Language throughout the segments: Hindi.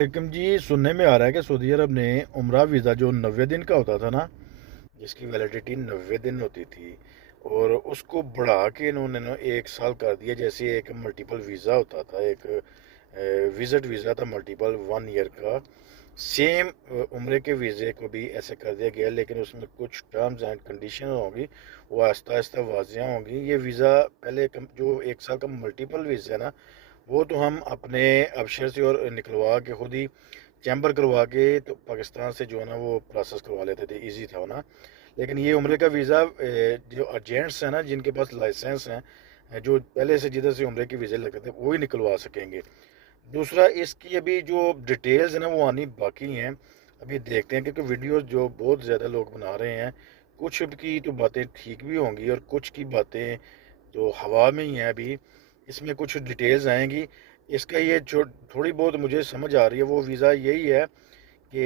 लेकिन जी सुनने में आ रहा है कि सऊदी अरब ने उम्रा वीज़ा जो 90 दिन का होता था ना, जिसकी वैलिडिटी 90 दिन होती थी, और उसको बढ़ा के इन्होंने ना 1 साल कर दिया। जैसे एक मल्टीपल वीज़ा होता था, एक विजिट वीज़ा था मल्टीपल 1 ईयर का। सेम उम्रे के वीज़े को भी ऐसे कर दिया गया, लेकिन उसमें कुछ टर्म्स एंड कंडीशन होंगी, वो आहिस्ता आहिस्ता वाजियाँ होंगी। ये वीज़ा पहले जो 1 साल का मल्टीपल वीज़ा है ना, वो तो हम अपने अबशर से और निकलवा के खुद ही चैम्बर करवा के तो पाकिस्तान से जो है ना वो प्रोसेस करवा लेते थे, इजी था ना। लेकिन ये उम्रे का वीज़ा जो एजेंट्स हैं ना, जिनके पास लाइसेंस हैं, जो पहले से जिधर से उम्रे के वीज़े लगते थे, वो ही निकलवा सकेंगे। दूसरा, इसकी अभी जो डिटेल्स हैं ना वो आनी बाकी हैं। अभी देखते हैं, क्योंकि वीडियोस जो बहुत ज़्यादा लोग बना रहे हैं, कुछ की तो बातें ठीक भी होंगी और कुछ की बातें तो हवा में ही हैं अभी। इसमें कुछ डिटेल्स आएंगी। इसका ये जो थोड़ी बहुत मुझे समझ आ रही है, वो वीज़ा यही है कि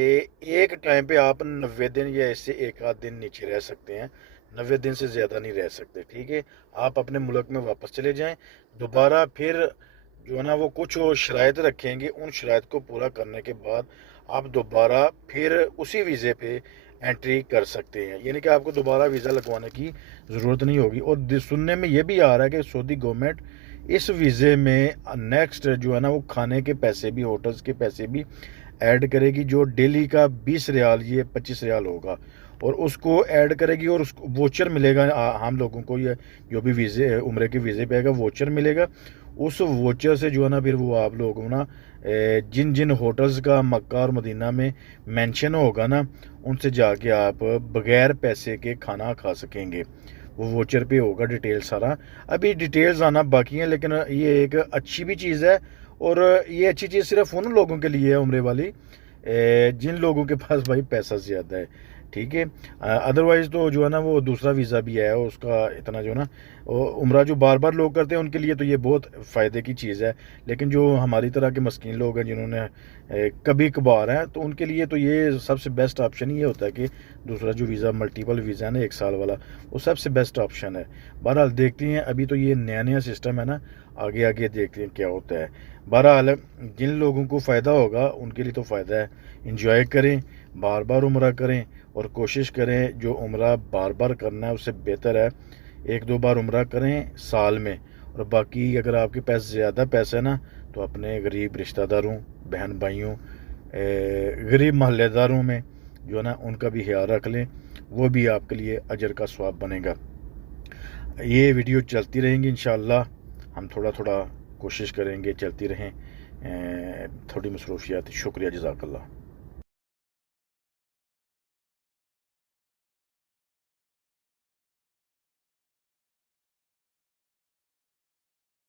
एक टाइम पे आप 90 दिन या इससे एक आध दिन नीचे रह सकते हैं, 90 दिन से ज़्यादा नहीं रह सकते। ठीक है, आप अपने मुल्क में वापस चले जाएं। दोबारा फिर जो है ना वो कुछ वो शराइत रखेंगे, उन शराइत को पूरा करने के बाद आप दोबारा फिर उसी वीज़े पे एंट्री कर सकते हैं। यानी कि आपको दोबारा वीज़ा लगवाने की ज़रूरत नहीं होगी। और सुनने में ये भी आ रहा है कि सऊदी गवर्नमेंट इस वीज़े में नेक्स्ट जो है ना वो खाने के पैसे भी, होटल्स के पैसे भी ऐड करेगी। जो डेली का 20 रियाल ये 25 रियाल होगा, और उसको ऐड करेगी, और उसको वोचर मिलेगा हम लोगों को। ये जो भी वीज़े उम्रे के वीज़े पे आएगा, वोचर मिलेगा। उस वोचर से जो है ना फिर वो आप लोगों ना जिन जिन होटल्स का मक्का और मदीना में मेंशन होगा ना, उनसे जाके आप बगैर पैसे के खाना खा सकेंगे। वो वोचर पे होगा डिटेल सारा। अभी डिटेल्स आना बाकी हैं, लेकिन ये एक अच्छी भी चीज़ है। और ये अच्छी चीज़ सिर्फ उन लोगों के लिए है उम्रे वाली, जिन लोगों के पास भाई पैसा ज़्यादा है। ठीक है, अदरवाइज़ तो जो है ना वो दूसरा वीज़ा भी है, उसका इतना जो ना उम्रा जो बार बार लोग करते हैं उनके लिए तो ये बहुत फ़ायदे की चीज़ है। लेकिन जो हमारी तरह के मस्कीन लोग हैं, जिन्होंने कभी कभार हैं, तो उनके लिए तो ये सबसे बेस्ट ऑप्शन ये होता है कि दूसरा जो वीज़ा मल्टीपल वीज़ा है ना 1 साल वाला, वो सबसे बेस्ट ऑप्शन है। बहरहाल देखते हैं, अभी तो ये नया नया सिस्टम है ना, आगे आगे देखते हैं क्या होता है। बहरहाल जिन लोगों को फ़ायदा होगा उनके लिए तो फ़ायदा है। इंजॉय करें, बार बार उम्रा करें, और कोशिश करें जो उम्रा बार बार करना है उससे बेहतर है एक दो बार उम्रा करें साल में। और बाकी अगर आपके पास ज़्यादा पैसा है ना, तो अपने गरीब रिश्तेदारों, बहन भाइयों, गरीब मोहल्लेदारों में जो है ना उनका भी ख्याल रख लें, वो भी आपके लिए अजर का स्वाब बनेगा। ये वीडियो चलती रहेंगी इंशाअल्लाह। हम थोड़ा थोड़ा कोशिश करेंगे चलती रहें। थोड़ी मसरूफियात। शुक्रिया, जज़ाकल्लाह।